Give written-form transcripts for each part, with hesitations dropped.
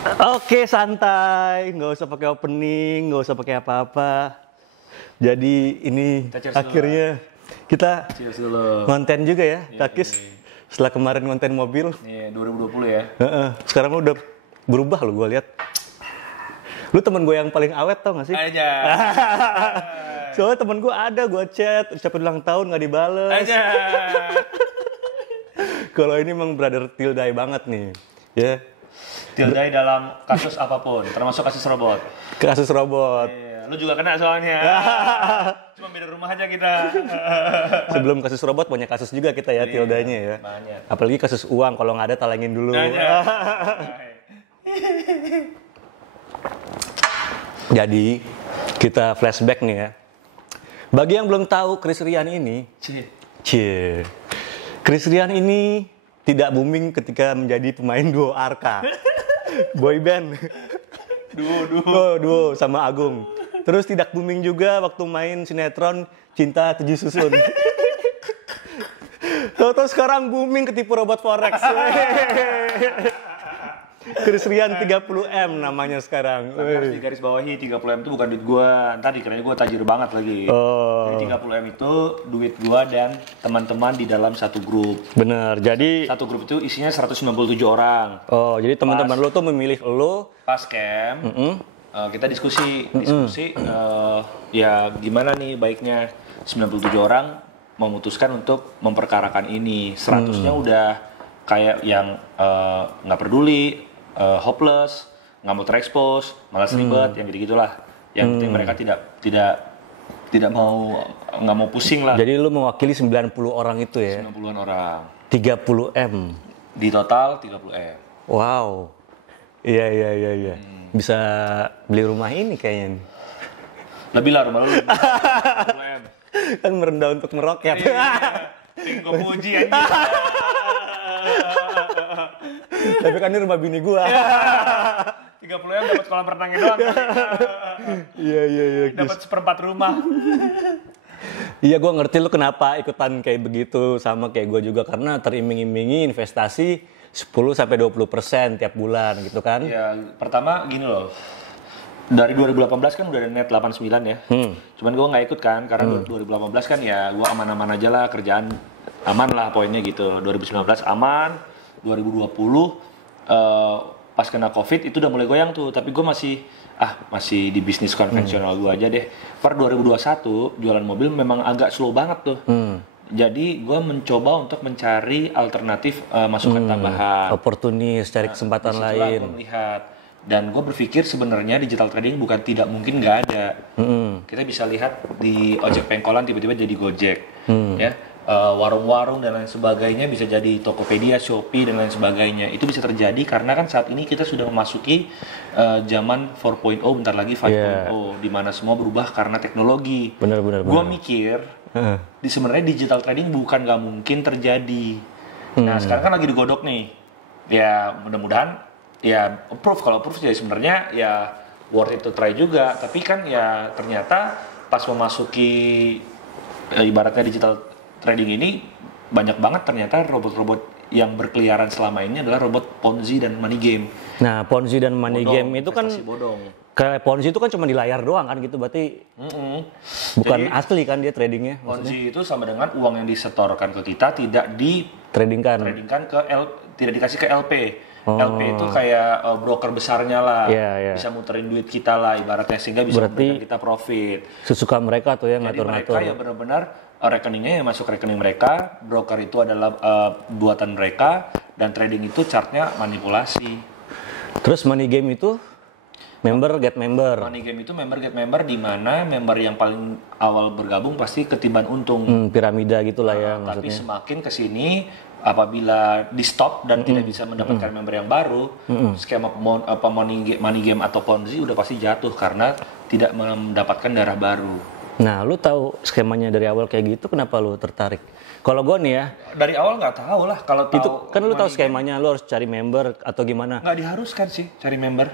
Oke, santai, nggak usah pakai opening, nggak usah pakai apa-apa. Jadi ini akhirnya kita Cheers dulu. konten juga ya, Takis. Setelah kemarin konten mobil, Iya, 2020 ya. sekarang lu udah berubah lo, gue lihat. Lu temen gue yang paling awet tau gak sih? Aja. Soalnya temen gue ada, gue chat, ucapin ulang tahun gak dibales. Aja. Kalau ini emang brother Tildai banget nih, ya. Tildai dalam kasus apapun, termasuk kasus robot. Kasus robot. Iya, lu juga kena soalnya. Cuma beda rumah aja kita. Sebelum kasus robot banyak kasus juga kita ya, Tildanya ya. Banyak. Apalagi kasus uang, kalau nggak ada talangin dulu. Jadi kita flashback nih ya. Bagi yang belum tahu Chris Rian ini, Chris Rian ini tidak booming ketika menjadi pemain duo Arka, boy band, duo sama Agung. Terus tidak booming juga waktu main sinetron Cinta 7 Susun. Toto sekarang booming ketipu robot forex. Chris Rian 30M namanya sekarang. Harus digaris bawahi 30M itu bukan duit gua. Ntar dikiranya gua tajir banget lagi. Jadi 30M itu duit gua dan teman-teman di dalam satu grup. Bener. Jadi Satu grup itu isinya 197 orang. oh, jadi teman-teman lo tuh memilih lo. Pas camp, kita diskusi ya gimana nih baiknya 97 orang memutuskan untuk memperkarakan ini. 100-nya udah kayak yang nggak peduli, hopeless, nggak mau terekspos, malas ribet, yang gitu-gitulah. Yang penting mereka tidak mau, nggak mau pusing lah. Jadi lo mewakili 90 orang itu ya. 90-an orang. 30M. Di total 30M. Wow. Iya. Bisa beli rumah ini kayaknya. nih. Lebih lah rumah lu. 30M. Kan merendah untuk meroket. Gue puji aja. Tapi kan ini rumah bini gua. 30M dapat kolam renangnya doang. Iya. Dapat seperempat rumah. Iya, gua ngerti lu kenapa ikutan kayak begitu, sama kayak gua juga, karena teriming-imingi investasi 10-20% tiap bulan gitu kan. Ya, pertama gini loh. Dari 2018 kan udah ada net 89 ya. Cuman gue nggak ikut kan, karena 2018 kan ya gue aman-aman aja lah, kerjaan aman lah poinnya gitu. 2019 aman, 2020 pas kena COVID itu udah mulai goyang tuh. Tapi gue masih di bisnis konvensional gue aja deh. Per 2021 jualan mobil memang agak slow banget tuh. Jadi gue mencoba untuk mencari alternatif masukan tambahan. Oportunis, cari kesempatan Disitulah lain. gue melihat. Dan gue berpikir sebenarnya digital trading bukan tidak mungkin nggak ada. Kita bisa lihat di ojek pengkolan tiba-tiba jadi Gojek, ya warung-warung dan lain sebagainya bisa jadi Tokopedia, Shopee dan lain sebagainya. Itu bisa terjadi karena kan saat ini kita sudah memasuki zaman 4.0, bentar lagi 5.0, di mana semua berubah karena teknologi. Benar. Gue mikir sebenarnya digital trading bukan nggak mungkin terjadi. Nah sekarang kan lagi digodok nih. Ya mudah-mudahan ya kalau approve ya sebenarnya ya worth it to try juga, tapi kan ya ternyata pas memasuki ibaratnya digital trading ini banyak banget ternyata robot-robot yang berkeliaran selama ini adalah robot Ponzi dan money game. Nah, Ponzi dan money Bodong, game itu kan bodong. kayak Ponzi itu kan cuma di layar doang kan gitu, berarti bukan Jadi, asli kan dia tradingnya. Ponzi itu sama dengan uang yang disetorkan ke kita tidak Tradingkan. Tidak dikasih ke LP. LP itu kayak broker besarnya lah, Iya. bisa muterin duit kita lah ibaratnya, sehingga bisa memberikan kita profit. Sesuka mereka tuh ya Jadi ngatur-ngatur. mereka ya benar-benar rekeningnya yang masuk rekening mereka, broker itu adalah buatan mereka, dan trading itu chartnya manipulasi. Terus money game itu member get member. Money game itu member get member, di mana member yang paling awal bergabung pasti ketiban untung. Piramida gitulah ya Tapi maksudnya. semakin kesini apabila di stop dan tidak bisa mendapatkan member yang baru, skema money game atau Ponzi udah pasti jatuh karena tidak mendapatkan darah baru. Nah, lu tahu skemanya dari awal kayak gitu, kenapa lu tertarik? Kalau gue nih ya, Dari awal nggak tahu lah, kalau tahu itu kan lu tahu skemanya, lu harus cari member atau gimana? nggak diharuskan sih cari member.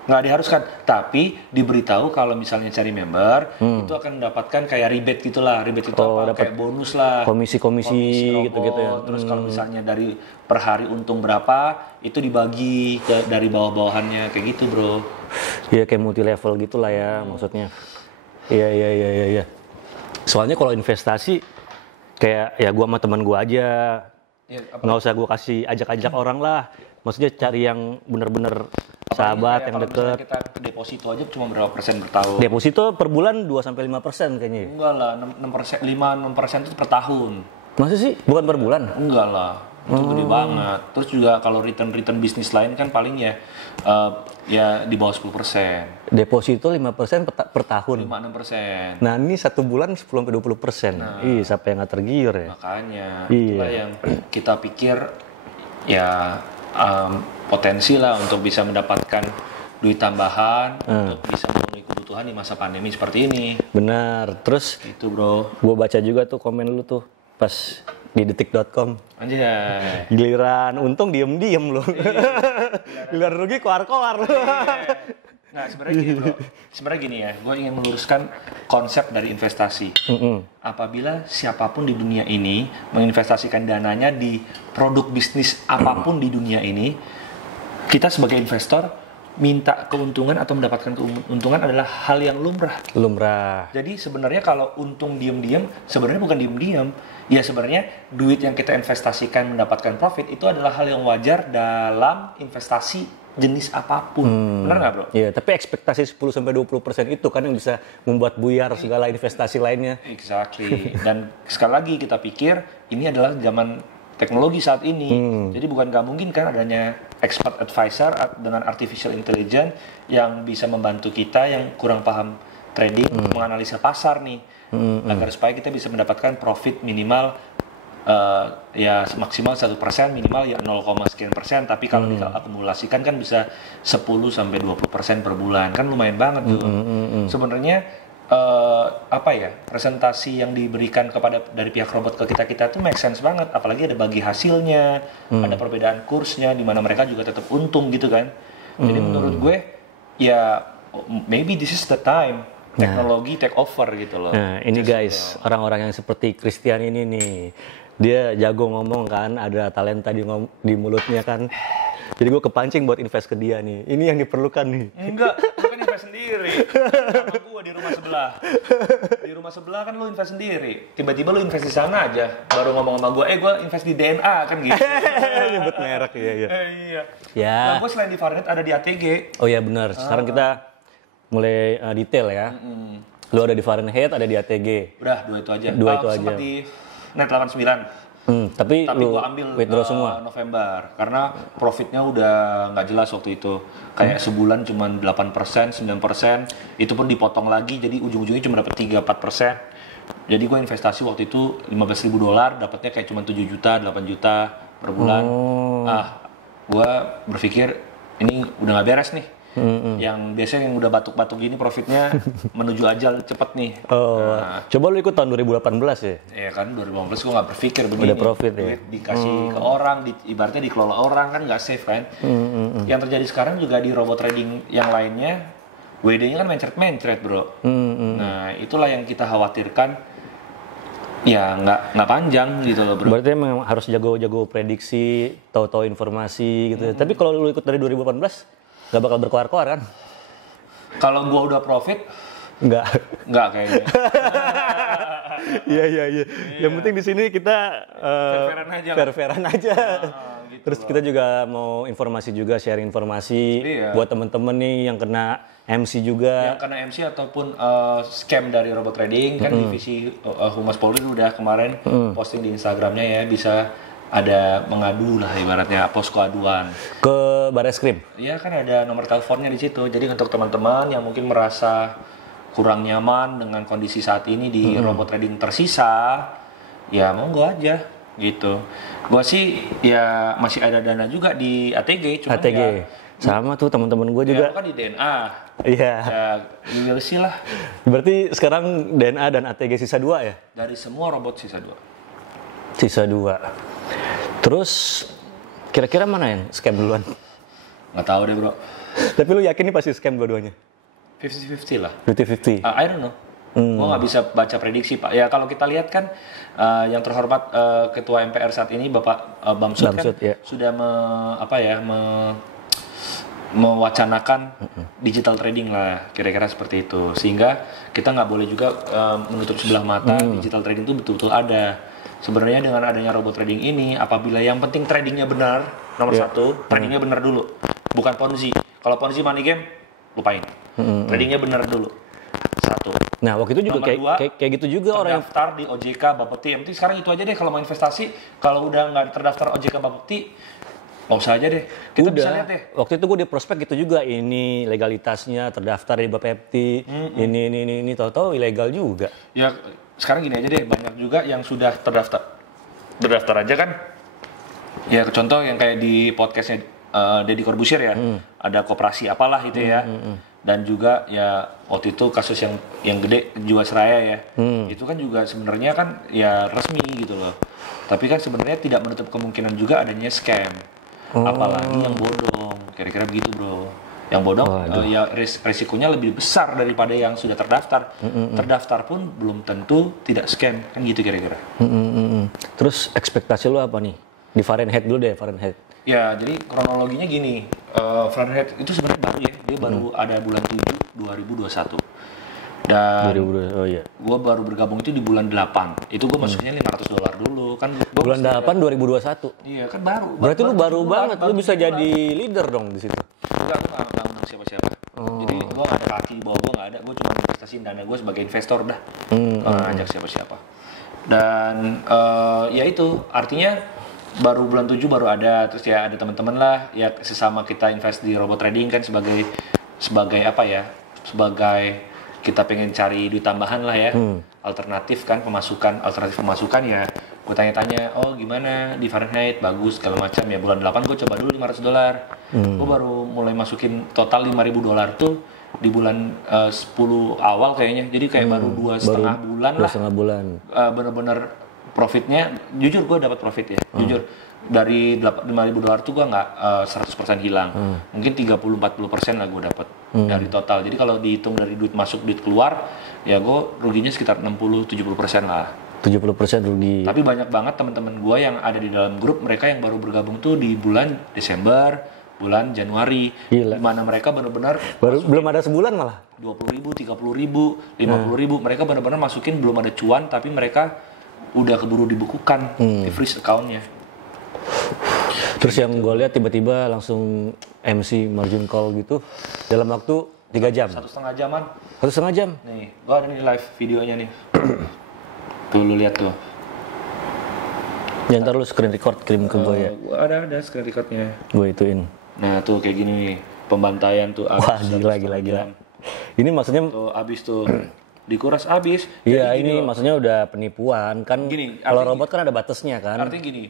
Nggak diharuskan, tapi diberitahu kalau misalnya cari member itu akan mendapatkan kayak rebate gitulah. Rebate itu apa? Kayak bonus lah. Komisi gitu-gitu ya. Terus kalau misalnya dari per hari untung berapa itu dibagi dari bawah-bawahannya kayak gitu, bro. Iya, kayak multi level gitulah ya maksudnya. Iya. Soalnya kalau investasi kayak ya gua sama teman gua aja. Ya, nggak usah gua kasih ajak-ajak orang lah. Maksudnya cari yang bener-bener sahabat yang deket. Kita deposito aja cuma berapa persen per tahun? Deposito per bulan 2-5% kayaknya. Enggak lah, 6%, 5-6% itu per tahun. Masa sih? Bukan per bulan? Enggak lah, itu gede banget. Terus juga kalau return bisnis lain kan paling ya di bawah 10%. Deposito 5% per tahun. 5-6%. Nah ini satu bulan 10-20%. Ih, siapa yang nggak tergiur ya? Makanya, itulah yang kita pikir ya potensi lah untuk bisa mendapatkan duit tambahan untuk bisa memenuhi kebutuhan di masa pandemi seperti ini. Benar. Terus itu, bro. Gue baca juga tuh komen lu tuh pas di detik.com. Anjay. Giliran untung diem-diem lu. Giliran rugi koar-koar lu. Nah, sebenarnya gini ya, gue ingin meluruskan konsep dari investasi. Apabila siapapun di dunia ini menginvestasikan dananya di produk bisnis apapun di dunia ini, kita sebagai investor minta keuntungan atau mendapatkan keuntungan adalah hal yang lumrah. Jadi sebenarnya kalau untung diam-diam, sebenarnya bukan diam-diam. Ya sebenarnya duit yang kita investasikan mendapatkan profit itu adalah hal yang wajar dalam investasi jenis apapun. Benar nggak, bro? Iya, tapi ekspektasi 10-20% itu kan yang bisa membuat buyar segala investasi lainnya. Exactly. Dan sekali lagi kita pikir ini adalah zaman teknologi saat ini. Jadi bukan nggak mungkin kan adanya expert advisor dengan artificial intelligence yang bisa membantu kita yang kurang paham trading menganalisa pasar nih. Agar supaya kita bisa mendapatkan profit minimal ya maksimal 1%, minimal ya 0, sekian persen, tapi kalau diakumulasikan kan bisa 10-20% per bulan, kan lumayan banget tuh. Sebenarnya presentasi yang diberikan dari pihak robot ke kita tuh make sense banget, apalagi ada bagi hasilnya, ada perbedaan kursnya, di mana mereka juga tetap untung gitu kan. Jadi menurut gue ya maybe this is the time teknologi take over gitu loh. Nah ini guys, orang-orang yang seperti Christian ini nih, dia jago ngomong kan, ada talenta di mulutnya kan. Jadi gue kepancing buat invest ke dia nih. Ini yang diperlukan nih. Enggak, gue kan invest sendiri. Sama gue di rumah sebelah. Di rumah sebelah kan lu invest sendiri. Tiba-tiba lu invest di sana aja. Baru ngomong sama gue, gue invest di DNA kan gitu. Nyebut merek, iya. Iya. Ya. Nah, gue selain di Fahrenheit ada di ATG. Oh iya benar. Sekarang kita mulai detail ya. Lu ada di Fahrenheit, ada di ATG. Udah, dua itu aja. Sempat di Net 89. Tapi lu gua ambil withdraw semua? November karena profitnya udah nggak jelas waktu itu, kayak sebulan cuma 8%, 9%, itu pun dipotong lagi, jadi ujung-ujungnya cuma dapat 3-4%. Jadi gue investasi waktu itu $15.000, dapatnya kayak cuma 7 juta, 8 juta per bulan. Gue berpikir ini udah nggak beres nih. Yang biasanya yang udah batuk-batuk gini profitnya menuju ajal cepet nih. Coba lu ikut tahun 2018 ya? Iya kan, 2018 gue nggak berpikir begini. Udah profit ya? Duit dikasih ke orang, ibaratnya dikelola orang kan nggak safe kan. Yang terjadi sekarang juga di robot trading yang lainnya, WD-nya kan mencret-mencret bro. Nah itulah yang kita khawatirkan. Ya nggak panjang gitu loh bro. Berarti memang harus jago-jago prediksi, tahu-tahu informasi gitu. Tapi kalau lu ikut dari 2018 nggak bakal berkoar-koar kan? Kalau gua udah profit, nggak kayaknya. Iya. Yang penting di sini kita fair-fairan aja. Gitu. Terus kita juga mau informasi juga, sharing informasi buat temen-temen nih yang kena MC juga. Yang kena MC ataupun scam dari robot trading kan divisi Humas Polri udah kemarin posting di Instagramnya ya, bisa ada mengadu lah ibaratnya, posko aduan ke Bareskrim. Iya kan ada nomor teleponnya di situ. Jadi untuk teman-teman yang mungkin merasa kurang nyaman dengan kondisi saat ini di robot trading tersisa, ya monggo aja gitu. Gua sih ya masih ada dana juga di ATG, cuma ATG. Ya, sama tuh teman-teman gue juga. Ya kan di DNA. Iya. Ya, you will see lah. Berarti sekarang DNA dan ATG sisa 2 ya? Dari semua robot sisa 2. Sisa 2. Terus kira-kira mana yang scam duluan? Nggak tahu deh bro. Tapi lu yakin nih pasti scam dua-duanya? 50-50 lah. 50-50? I don't know. Gue nggak bisa baca prediksi Pak. Ya kalau kita lihat kan yang terhormat Ketua MPR saat ini Bapak Bamsud kan sudah mewacanakan digital trading lah, kira-kira seperti itu. Sehingga kita nggak boleh juga menutup sebelah mata digital trading itu betul-betul ada. Sebenarnya dengan adanya robot trading ini, apabila yang penting tradingnya benar, nomor satu, tradingnya benar dulu, bukan ponzi. Kalau ponzi money game, lupain. Tradingnya benar dulu. Satu. Nah, waktu itu juga kayak gitu juga orang yang terdaftar di OJK Bapepti. Yang sekarang itu aja deh, kalau mau investasi, kalau udah nggak terdaftar OJK Bapepti, nggak usah aja deh. Kita bisa lihat deh. Waktu itu gue di prospek gitu juga, ini legalitasnya terdaftar di Bapepti, ini tahu-tahu ilegal juga. Ya sekarang gini aja deh, banyak juga yang sudah terdaftar aja kan. Ya contoh yang kayak di podcastnya Deddy Corbuzier ya, ada koperasi apalah itu ya. Dan juga ya waktu itu kasus yang gede Jiwasraya ya, itu kan juga sebenarnya kan ya resmi gitu loh. Tapi kan sebenarnya tidak menutup kemungkinan juga adanya scam. Apalagi yang bodong, kira-kira begitu bro. Yang bodong ya resikonya lebih besar daripada yang sudah terdaftar. Terdaftar pun belum tentu tidak scam, kan gitu kira-kira. Terus ekspektasi lu apa nih? Di Fahrenheit dulu deh, Fahrenheit. Ya, jadi kronologinya gini, Fahrenheit itu sebenarnya baru ya, dia baru ada bulan 7 2021. Dan gue baru bergabung itu di bulan 8. Itu gue masuknya $500 dulu kan. Bulan 8 2021. Iya kan baru. Berarti lu baru banget, lu bisa jadi leader dong di situ. Enggak, gue nggak undang siapa-siapa. Jadi gue nggak ada kaki di bawah, gue nggak ada. Gue cuma investasiin dana gue sebagai investor dah. Nggak ngajak siapa-siapa. Dan ya itu artinya baru bulan 7 baru ada, terus ya ada teman-teman lah ya sesama kita invest di robot trading kan sebagai apa ya, sebagai kita pengen cari duit tambahan lah ya, alternatif pemasukan ya. Gue tanya-tanya, oh gimana di Fahrenheit, bagus segala macam ya. Bulan 8 gue coba dulu $500. Gue baru mulai masukin total $5.000 tuh di bulan 10 awal kayaknya. Jadi kayak baru 2,5 bulan lah. 2,5 bulan. Bener-bener profitnya, jujur gue dapat profit ya, jujur dari $5.000 tuh gue nggak 100% hilang, mungkin 30-40% lah gue dapat dari total. Jadi kalau dihitung dari duit masuk duit keluar, ya gue ruginya sekitar 60-70% lah. 70% rugi. Tapi banyak banget teman-teman gue yang ada di dalam grup, mereka yang baru bergabung tuh di bulan Desember, bulan Januari, di mana mereka benar-benar belum ada sebulan malah 20.000, 30.000, 50.000, mereka benar-benar masukin belum ada cuan, tapi mereka udah keburu dibukukan di freeze account-nya. Terus yang gue lihat tiba-tiba langsung MC margin call gitu dalam waktu 3 jam. 1,5 jaman. 1,5 jam? Nih, gue ada nih live videonya nih. Tuh lu lihat tuh. Ya ntar lu screen record kirim ke gue ya. Ada screen recordnya. Gue ituin. Nah tuh kayak gini nih, pembantaian tuh. Wah gila. Ini maksudnya tuh abis tuh. Dikuras abis. Iya ini maksudnya udah penipuan kan. Kalau robot kan ada batasnya kan. Artinya gini,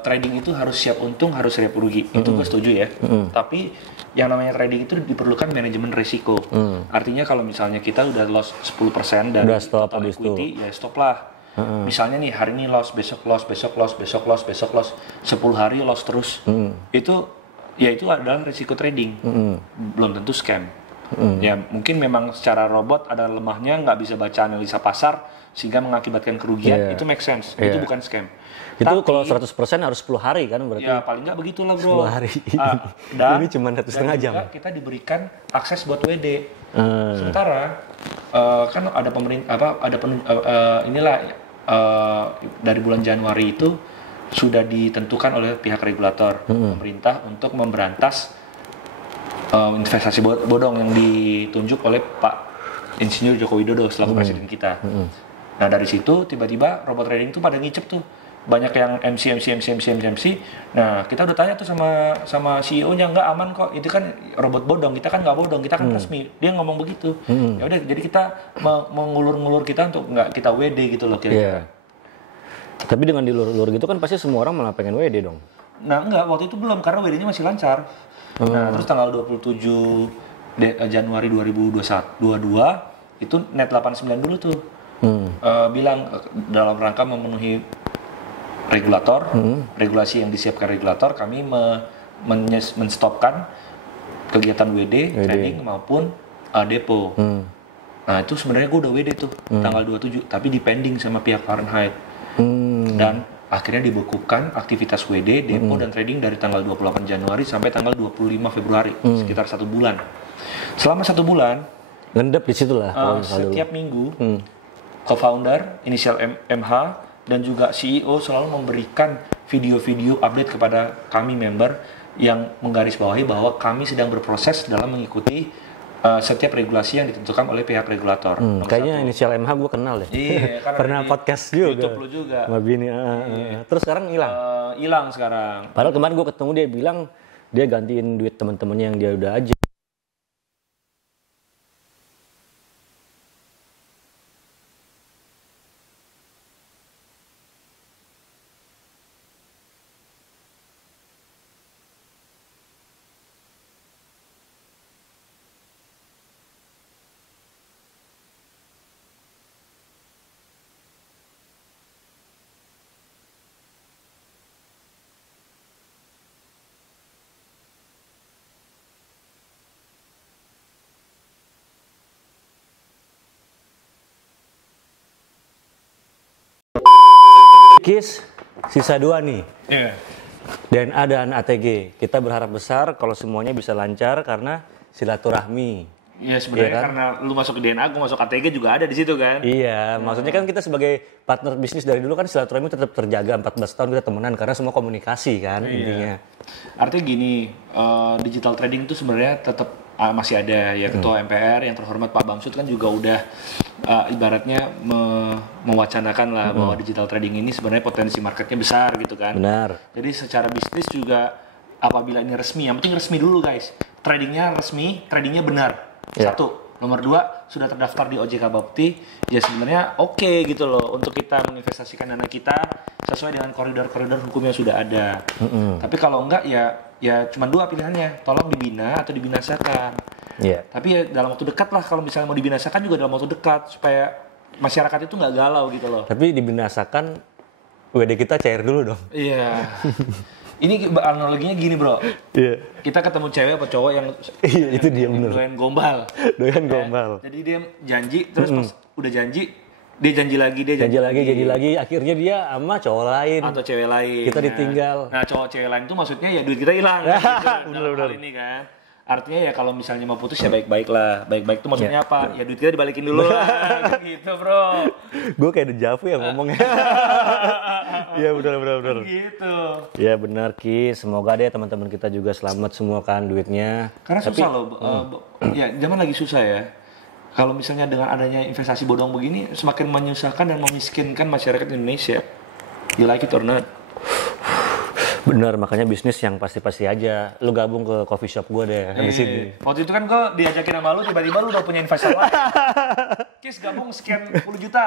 trading itu harus siap untung, harus siap rugi. Itu gue setuju ya. Tapi yang namanya trading itu diperlukan manajemen risiko. Artinya kalau misalnya kita udah loss 10% dari total equity, ya stop lah. Misalnya nih hari ini loss, besok loss, besok loss, besok loss, besok loss, 10 hari loss terus. Itu adalah risiko trading. Belum tentu scam. Ya mungkin memang secara robot ada lemahnya, nggak bisa baca analisa pasar sehingga mengakibatkan kerugian, itu make sense, itu bukan scam. Itu tapi, kalau 100% harus 10 hari kan berarti? Ya paling nggak begitulah bro. 10 hari. Dan ini cuma 1,5 jam. Kita diberikan akses buat WD. Sementara kan ada pemerintah dari bulan Januari itu sudah ditentukan oleh pihak regulator pemerintah untuk memberantas investasi bodong yang ditunjuk oleh Pak Insinyur Joko Widodo selaku presiden kita. Nah dari situ tiba-tiba robot trading tuh pada ngicep tuh, banyak yang MC. Nah kita udah tanya tuh sama CEO-nya, nggak aman kok, itu kan robot bodong, kita kan nggak bodong, kita kan resmi. Dia ngomong begitu. Ya udah jadi kita mengulur-ngulur kita untuk nggak kita WD gitu loh kira-kira. Tapi dengan dilur-lur gitu kan pasti semua orang malah pengen WD dong. Nah enggak, waktu itu belum karena WD-nya masih lancar. Nah, terus tanggal 27 Januari 2022 itu net 89 dulu tuh. Bilang dalam rangka memenuhi regulator, regulasi yang disiapkan regulator, kami menstopkan kegiatan WD, trading maupun depo. Nah itu sebenarnya gue udah WD tuh tanggal 27, tapi dipending sama pihak Fahrenheit. Dan akhirnya dibekukan aktivitas WD, depo dan trading dari tanggal 28 Januari sampai tanggal 25 Februari, sekitar 1 bulan. Selama 1 bulan, ngendep di situ lah. Setiap minggu, co-founder inisial MH dan juga CEO selalu memberikan video-video update kepada kami member yang menggarisbawahi bahwa kami sedang berproses dalam mengikuti setiap regulasi yang ditentukan oleh pihak regulator. Kayaknya inisial MH gue kenal deh. Iya, pernah podcast juga. YouTube lu juga. Mabini. Terus sekarang hilang. Hilang sekarang. Padahal kemarin gue ketemu dia bilang dia gantiin duit teman-temannya yang dia udah aja. Kis, sisa 2 nih. Iya. DNA dan ATG. Kita berharap besar kalau semuanya bisa lancar karena silaturahmi. Iya sebenarnya kan? Karena lu masuk ke DNA, aku masuk ATG juga ada di situ kan. Iya, maksudnya kan kita sebagai partner bisnis dari dulu kan silaturahmi tetap terjaga 14 tahun kita temenan karena semua komunikasi kan intinya. Artinya gini, digital trading itu sebenarnya tetap masih ada ya Ketua MPR yang terhormat Pak Bamsud kan juga udah ibaratnya mewacanakan lah bahwa digital trading ini sebenarnya potensi marketnya besar gitu kan. Benar. Jadi secara bisnis juga apabila ini resmi, yang penting resmi dulu guys. Tradingnya resmi, tradingnya benar. Satu. Nomor 2, sudah terdaftar di OJK Bapti, ya sebenarnya oke gitu loh untuk kita menginvestasikan dana kita sesuai dengan koridor-koridor hukum yang sudah ada. Tapi kalau enggak ya cuma 2 pilihannya, tolong dibina atau dibinasakan. Tapi ya dalam waktu dekat lah, kalau misalnya mau dibinasakan juga dalam waktu dekat supaya masyarakat itu nggak galau gitu loh. Tapi dibinasakan WD kita cair dulu dong. Iya. Ini analoginya gini bro, kita ketemu cewek apa cowok yang itu dia bener. Doyan gombal. Jadi dia janji, terus pas udah janji, dia janji lagi, akhirnya dia sama cowok lain atau cewek lain. Kita ditinggal. Nah cowok cewek lain itu maksudnya ya duit kita hilang. Bener. Ini kan. Artinya ya kalau misalnya mau putus ya baik-baik lah. Baik-baik itu maksudnya apa? Ya duit kita dibalikin dulu lah. Gitu bro. Gue kayak dejavu ya ngomongnya. Iya benar. Gitu. Ya benar Ki. Semoga deh teman-teman kita juga selamat semua kan duitnya. Karena susah loh. Ya zaman lagi susah ya. Kalau misalnya dengan adanya investasi bodong begini semakin menyusahkan dan memiskinkan masyarakat Indonesia. You like it or not? Bener, makanya bisnis yang pasti-pasti aja. Lu gabung ke coffee shop gue deh di sini. Waktu itu kan gue diajakin sama lu, tiba-tiba lu udah punya investor lain. Kis gabung sekian 10 juta.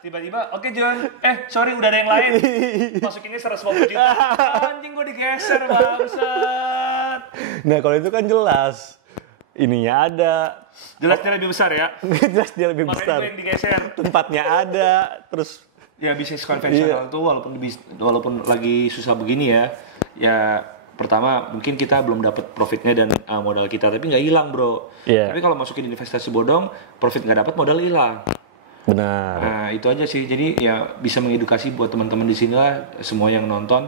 Tiba-tiba, oke John, sorry udah ada yang lain. Masukinnya 150 juta. Anjing gue digeser bangsat. Nah kalau itu kan jelas. Ininya ada. Jelas dia lebih besar ya? Jelas dia lebih besar. Makanya gue yang digeser. Tempatnya ada, terus ya bisnis konvensional tuh walaupun lagi susah begini ya pertama mungkin kita belum dapat profitnya dan modal kita, tapi nggak hilang bro. Tapi kalau masukin investasi bodong, profit nggak dapat, modal hilang. Benar. Nah itu aja sih, jadi ya bisa mengedukasi buat teman-teman di sini lah, semua yang nonton.